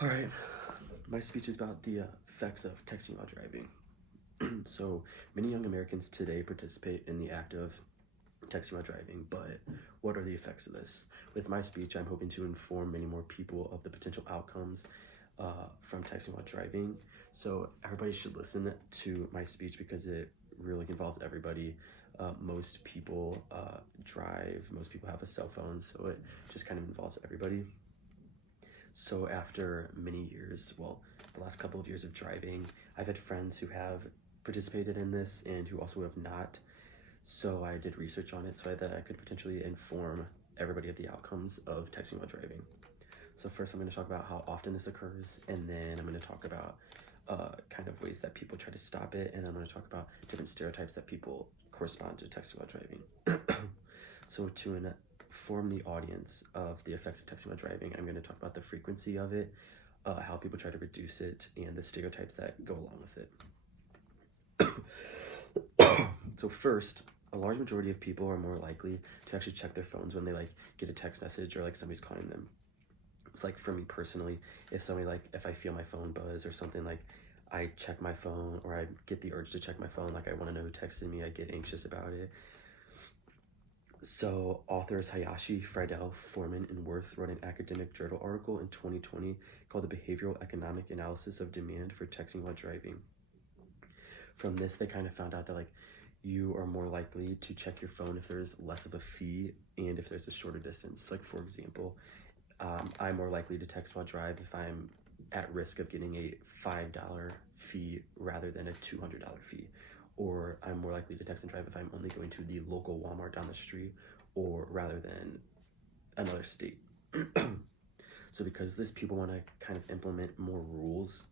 All right, my speech is about the effects of texting while driving. So, many young Americans today participate in the act of texting while driving, but what are the effects of this? With my speech, I'm hoping to inform many more people of the potential outcomes from texting while driving. So, everybody should listen to my speech because it really involves everybody. Most people drive, most people have a cell phone, so it just kind of involves everybody. So after many years, well, the last couple of years of driving, I've had friends who have participated in this and who also have not. So I did research on it so that I could potentially inform everybody of the outcomes of texting while driving. So first I'm going to talk about how often this occurs, and then I'm going to talk about kind of ways that people try to stop it, and then I'm going to talk about different stereotypes that people correspond to texting while driving. So to inform the audience of the effects of texting while driving, I'm going to talk about the frequency of it, how people try to reduce it, and the stereotypes that go along with it. So first, a large majority of people are more likely to actually check their phones when they get a text message or somebody's calling them. It's for me personally, if I feel my phone buzz or something, I check my phone, or I get the urge to check my phone, I want to know who texted me, I get anxious about it. So authors Hayashi, Friedel, Foreman, and Worth wrote an academic journal article in 2020 called The Behavioral Economic Analysis of Demand for Texting While Driving. From this, they kind of found out that you are more likely to check your phone if there's less of a fee and if there's a shorter distance. For example, I'm more likely to text while drive if I'm at risk of getting a $5 fee rather than a $200 fee. Or I'm more likely to text and drive if I'm only going to the local Walmart down the street or rather than another state. So because this, people want to kind of implement more rules.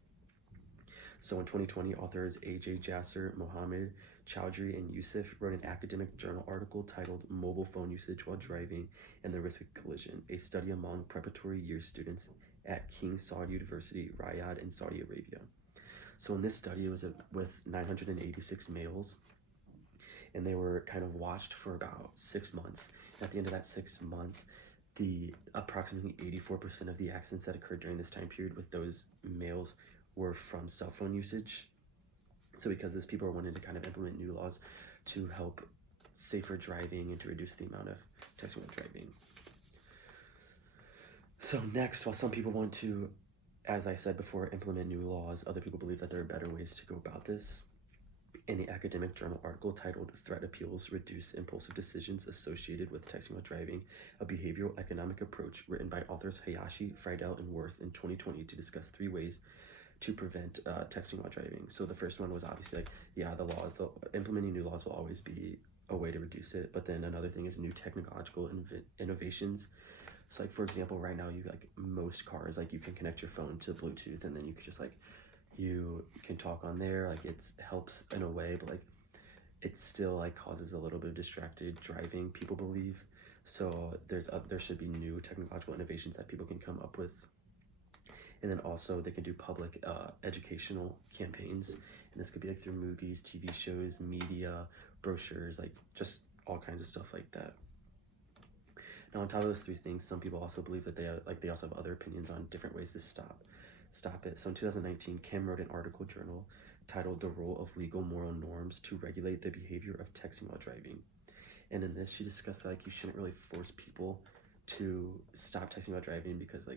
So in 2020, authors AJ Jasser, Mohammed Chowdhury, and Yusuf wrote an academic journal article titled Mobile Phone Usage While Driving and the Risk of Collision, a study among preparatory year students at King Saud University, Riyadh in Saudi Arabia. So in this study, it was with 986 males, and they were kind of watched for about 6 months. And at the end of that 6 months, the approximately 84% of the accidents that occurred during this time period with those males were from cell phone usage. So because this, people are wanting to kind of implement new laws to help safer driving and to reduce the amount of texting while driving. So next, while some people want to, as I said before, implement new laws, other people believe that there are better ways to go about this. In the academic journal article titled Threat Appeals Reduce Impulsive Decisions Associated with Texting While Driving, a Behavioral Economic Approach, written by authors Hayashi, Friedel, and Worth in 2020 to discuss 3 ways to prevent texting while driving. So the first one was obviously implementing new laws will always be a way to reduce it. But then another thing is new technological innovations. So for example, right now most cars, you can connect your phone to Bluetooth, and then you can just you can talk on there. It helps in a way, but it still causes a little bit of distracted driving, people believe. So there should be new technological innovations that people can come up with. And then also they can do public educational campaigns, and this could be through movies, TV shows, media, brochures, just all kinds of stuff like that. Now on top of those 3 things, some people also believe that they also have other opinions on different ways to stop it. So in 2019, Kim wrote an article journal titled The Role of Legal Moral Norms to Regulate the Behavior of Texting While Driving. And in this, she discussed that you shouldn't really force people to stop texting while driving, because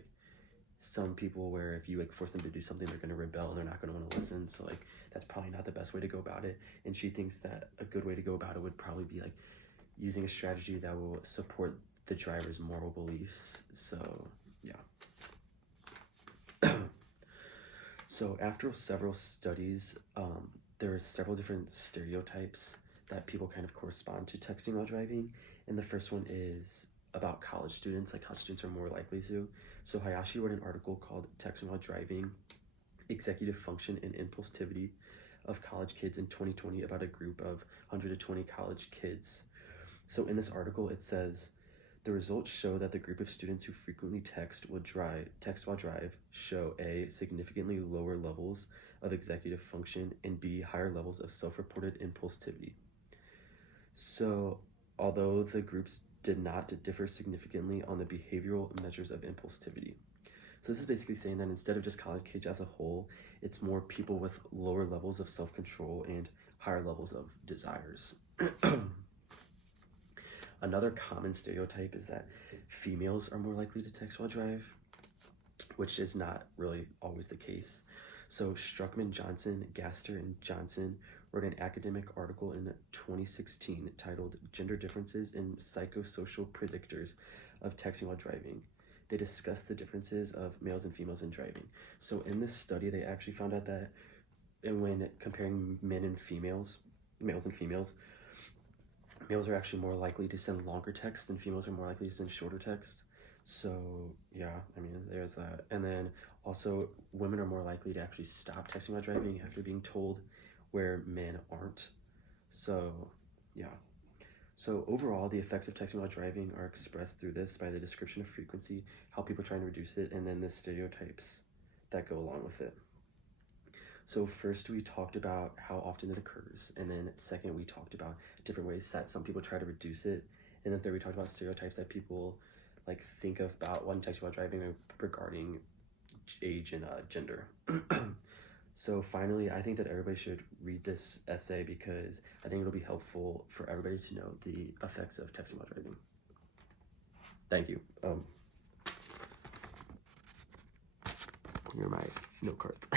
some people, where if you force them to do something, they're going to rebel and they're not going to want to listen. So that's probably not the best way to go about it. And she thinks that a good way to go about it would probably be using a strategy that will support the driver's moral beliefs. So yeah. So after several studies, there are several different stereotypes that people kind of correspond to texting while driving. And the first one is about college students, college students are more likely to. So Hayashi wrote an article called Texting While Driving, Executive Function and Impulsivity of College Kids in 2020 about a group of 120 college kids. So in this article, it says, the results show that the group of students who frequently text while drive show A, significantly lower levels of executive function, and B, higher levels of self-reported impulsivity. So although the groups did not differ significantly on the behavioral measures of impulsivity. So this is basically saying that instead of just college kids as a whole, it's more people with lower levels of self-control and higher levels of desires. Another common stereotype is that females are more likely to text while drive, which is not really always the case. So Struckman, Johnson, Gaster, and Johnson wrote an academic article in 2016 titled Gender Differences in Psychosocial Predictors of Texting While Driving. They discussed the differences of males and females in driving. So in this study, they actually found out that when comparing men and females, males and females, males are actually more likely to send longer texts and females are more likely to send shorter texts. So yeah, I mean, there's that. And then also women are more likely to actually stop texting while driving after being told, where men aren't. So yeah. So overall, the effects of texting while driving are expressed through this by the description of frequency, how people are trying to reduce it, and then the stereotypes that go along with it. So first we talked about how often it occurs, and then second we talked about different ways that some people try to reduce it, and then third we talked about stereotypes that people like think about when texting while driving regarding age and gender. So finally, I think that everybody should read this essay because I think it'll be helpful for everybody to know the effects of texting while driving. Thank you. Here are my note cards.